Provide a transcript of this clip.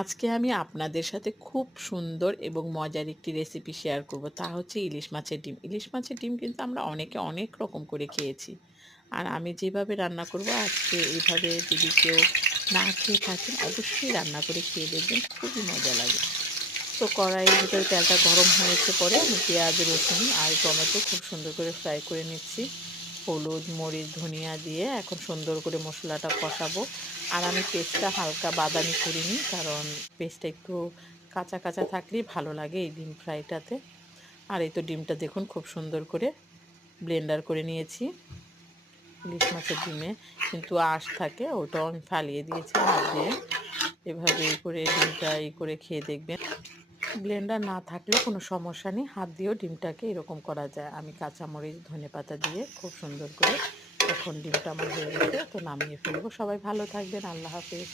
আজকে আমি আপনাদের সাথে খুব সুন্দর এবং মজার একটি রেসিপি শেয়ার করব। তা হচ্ছে ইলিশ মাছের ডিম। ইলিশ মাছের ডিম কিন্তু আমরা অনেকে অনেক রকম করে খেয়েছি। আর আমি যেভাবে রান্না করব আজকে এইভাবে যদি কেউ না খেয়ে থাকেন অবশ্যই রান্না করে খেয়ে দেখবেন, খুবই মজা লাগে। তো কড়াইয়ের ভিতরে তেলটা গরম হয়েছে পরে আমি পেঁয়াজ, রসুন আর টমেটো খুব সুন্দর করে ফ্রাই করে নিচ্ছি। হলুদ, মরিচ, ধনিয়া দিয়ে এখন সুন্দর করে মশলাটা কষাবো। আর আমি পেস্টটা হালকা বাদামি করিনি, কারণ পেস্টটা একটু কাঁচা কাঁচা থাকলেই ভালো লাগে এই ডিম ফ্রাইটাতে। আর এই তো ডিমটা দেখুন খুব সুন্দর করে ব্লেন্ডার করে নিয়েছি। ইলিশ মাছের ডিমে কিন্তু আঁশ থাকে, ওটাও আমি ফালিয়ে দিয়েছি হাত দিয়ে। এভাবে করে ডিমটা করে খেয়ে দেখবেন। ব্লেন্ডার না থাকলেও কোনো সমস্যা নেই, হাত দিয়েও ডিমটাকে এরকম করা যায়। আমি কাঁচামরিচ, ধনেপাতা দিয়ে খুব সুন্দর করে এখন ডিমটা আমার হয়ে গেছে, তো নামিয়ে ফেলবো। সবাই ভালো থাকবেন, আল্লাহ হাফেজ।